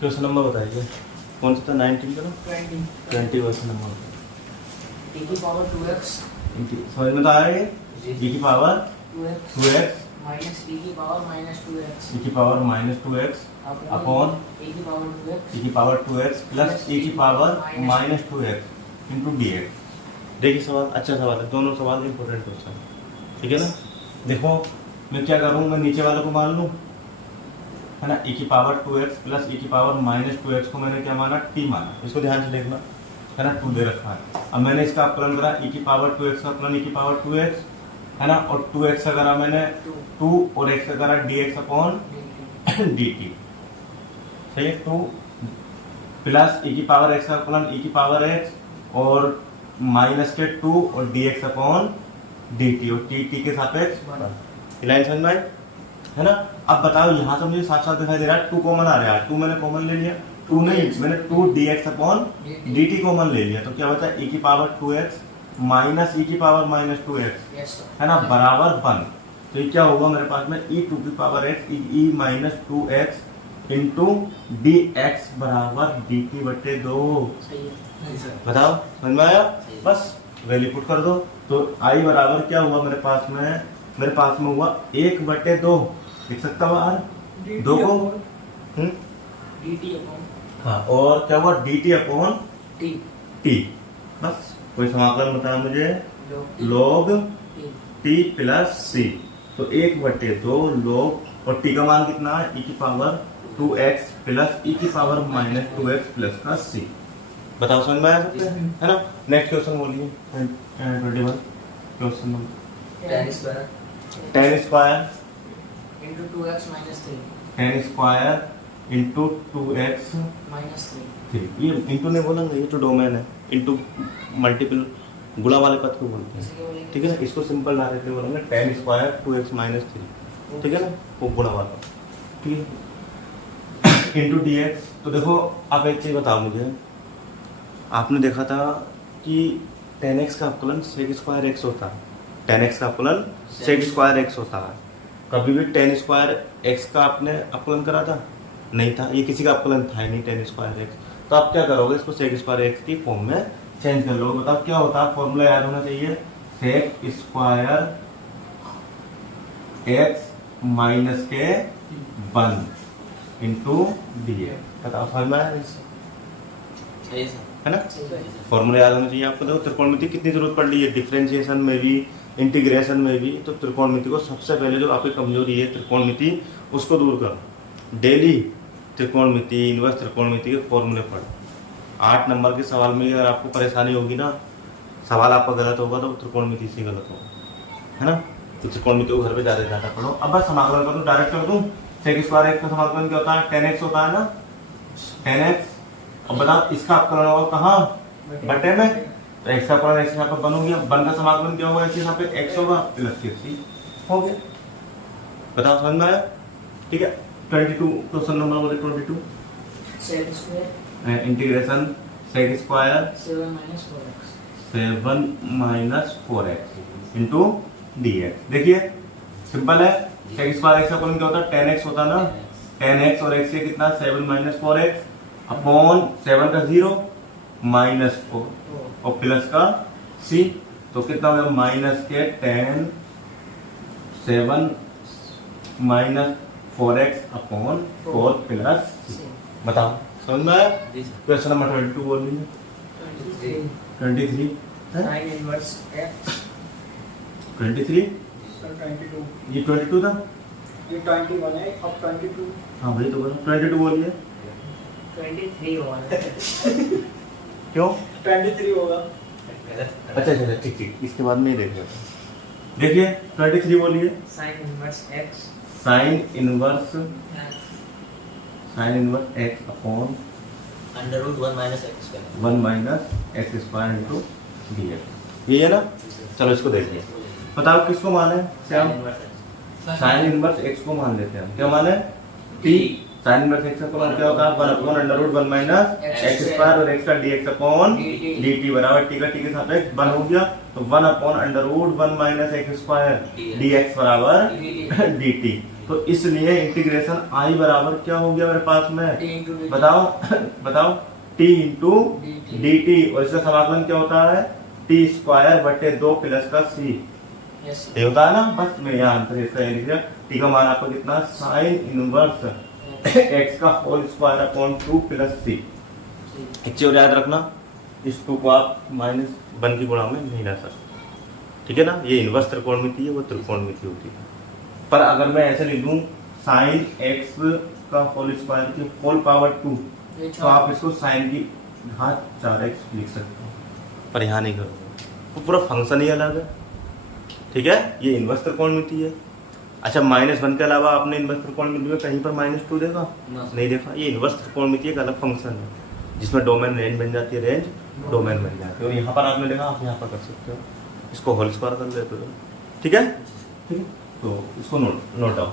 Question number बताइए कौन सा था 19 का 20 क्वेश्चन नंबर e की पावर 2x समझ में तो आया ये e की पावर 2x माइनस e की पावर माइनस 2x e की power minus 2x upon e की पावर 2x e की पावर 2x प्लस e की power minus 2x into dx। देखिए सवाल अच्छा सवाल है, दोनों सवाल इंपॉर्टेंट क्वेश्चन ठीक है ना। देखो मैं क्या करूँ, मैं नीचे वाले को मान लूँ है ना, e की पावर 2x प्लस e की पावर माइनस 2x को मैंने क्या माना t माना, इसको ध्यान से देखना है ना, 2 दे रखा है। अब मैंने इसका अपकलन करा e की पावर 2x का अपकलन e की पावर 2x है ना, और 2x का करा मैंने 2 और x का करा dx अपॉन dt। सही है, 2 प्लस e की पावर x का अपकलन e की पावर x और माइनस के 2 और dx अपॉन dt और t के सापेक्ष लाइन समझ में आई है ना। अब बताओ यहाँ से मुझे साफ साफ दिखाई दे रहा है 2 कॉमन आ रहा है, 2 मैंने कॉमन ले लिया, 2 नहीं मैंने 2 dx अपॉन dt कॉमन ले लिया, तो क्या बचा e की पावर 2x माइनस e की पावर माइनस 2x है ना बराबर 1। तो ये क्या होगा मेरे पास में e टू की power x e minus 2x into dx बराबर dt बटे 2। बताओ समझ में आया, बस वैल्यू पुट कर दो। तो i बराबर क्या हुआ मेरे पास में हुआ 1/2 लिख सकता हूँ r 2 को dt अपॉन हाँ, और क्या हुआ dt अपॉन t t। बस कोई समाकलन बताया मुझे log t प्लस c, तो 1/2 log और t का मान कितना है e की पावर 2x प्लस e की पावर माइनस 2x प्लस का c। बताओ समझ में आया सकते हैं है ना। नेक्स्ट क्वेश्चन बोलिए 21 question number tan square into 2x minus 3 tan square into 2x minus 3 ये इंटू नहीं बोलेंगे, ये तो डोमेन है, इंटू मल्टीपल गुणा वाले पद को बोलते हैं ठीक है ना। इसको सिंपल डायरेक्टली बोलेंगे tan स्क्वायर 2x माइनस 3 ठीक है ना, वो गुणा वाला ठीक है इंटू dx। तो देखो आप एक चीज बताओ मुझे, आपने देखा था कि tan x का अपकलन sec स्क्वायर x होता है, tan x का अपकलन sec स्क्वायर x होता है। कभी भी tan स्क्वायर x का आपने अपकलन करा था नहीं था, ये किसी का अपकलन था ही नहीं tan स्क्वायर x। तो आप क्या करोगे, इसको sec स्क्वायर x की फॉर्म में चेंज कर लो। बताओ क्या होता है, फॉर्मूला याद होना चाहिए sec स्क्वायर x माइनस के 1 इंटू dx। बताओ समझ में आया है ना, फॉर्मूला याद होना चाहिए आपको। देखो त्रिकोणमिति कितनी जरूरत पड़ रही है, डिफरेंशिएशन में भी इंटीग्रेशन में भी। तो त्रिकोणमिति को सबसे पहले जो आपकी कमजोरी है त्रिकोणमिति, उसको दूर करो। डेली त्रिकोणमिति इनवर्स त्रिकोणमिति के फॉर्मूले पढ़ो। 8 नंबर के सवाल में अगर आपको परेशानी होगी ना, सवाल आपका गलत होगा तो त्रिकोणमिति से गलत होगा है ना। तो त्रिकोणमिति को घर पे ज़्यादा पढ़ो। अब बस समाकलन कर दूँ, डायरेक्ट कर दूँ। sec स्क्वायर x का समाकलन क्या होता है, tan x होता है ना, tan x। अब बताओ इसका अपकलन होगा कहाँ, बटे में, तो x का अपकलन x यहाँ पर 1 हो गया, 1 का समाकलन क्या होगा x यहाँ पे x होगा प्लस c हो गया। बताओ समझ में आया ठीक है। 22 क्वेश्चन नंबर बोले 22 sec square integration sec square 7 minus 4x 7 minus 4x into dx। देखिए सिंपल है, sec स्क्वायर x का अपकलन क्या होता है, tan x होता है ना, tan x और x से कितना 7 माइनस 4x अपॉन 7 का 0 माइनस 4 और प्लस का c, तो कितना होगा माइनस के tan 7 minus 4x upon 4 plus c। बताओ समझ में आया। क्वेश्चन नंबर 22 बोल लीजिए 23 sin inverse x 23 22 ये 22 था, ये 21 है अब 22 हाँ भाई तो बोलो 22 बोलिए 23 होगा क्यों 23 होगा अच्छा ठीक इसके बाद में ही देख लेते हैं। देखिए 23 बोलिए sin inverse x sine inverse x upon under root 1 minus x 1 minus x square into dx। ये है ना, चलो इसको देखिए। बताओ किसको माने, साइन इनवर्स x को मान लेते हैं। क्या माने t, साइन इनवर्स x का मान क्या होता है 1 upon under root 1 minus x square और x का dx अपॉन dt बराबर t का t के सापेक्ष 1 हो गया, तो 1 upon under root 1 minus x square dx बराबर dt। तो इसलिए इंटीग्रेशन आई बराबर क्या हो गया मेरे पास में, T into dt. बताओ बताओ, T into dt. D T, और इसका समाकलन क्या होता है, टी स्क्वायर बटे 2 प्लस का सी, Yes. ये होता है ना। बस मैं यहाँ आंसर इसका ये लिख दिया। टी का मान आपका कितना, साइन इनवर्स एक्स का होल स्क्वायर अपॉन 2 प्लस सी। एक चीज और याद रखना, इस 2 को आप -1 की गुणा में नहीं ला सकते, ठीक है ना। ये इनवर्स त्रिकोणमिति है, वो त्रिकोणमिति होती है। पर अगर मैं ऐसे लिख दूं साइन एक्स का होल स्क्वायर की होल पावर 2, ये तो आप इसको साइन की घात 4x लिख सकते हो, पर यहाँ नहीं करोगे, तो पूरा फंक्शन ही अलग है, ठीक है। ये इनवर्स त्रिकोणमिति है। अच्छा, -1 के अलावा आपने इनवर्स त्रिकोणमिति में कहीं पर -2 देखा, नहीं देखा। ये इनवर्स त्रिकोणमिति एक अलग फंक्शन है, जिसमें डोमेन रेंज बन जाती है, रेंज डोमेन बन जाती है। और यहाँ पर आपने देखा, आप यहाँ पर कर सकते हो, इसको होल स्क्वायर कर लेते हो, ठीक है। ठीक है, तो इसको नोट डाउन।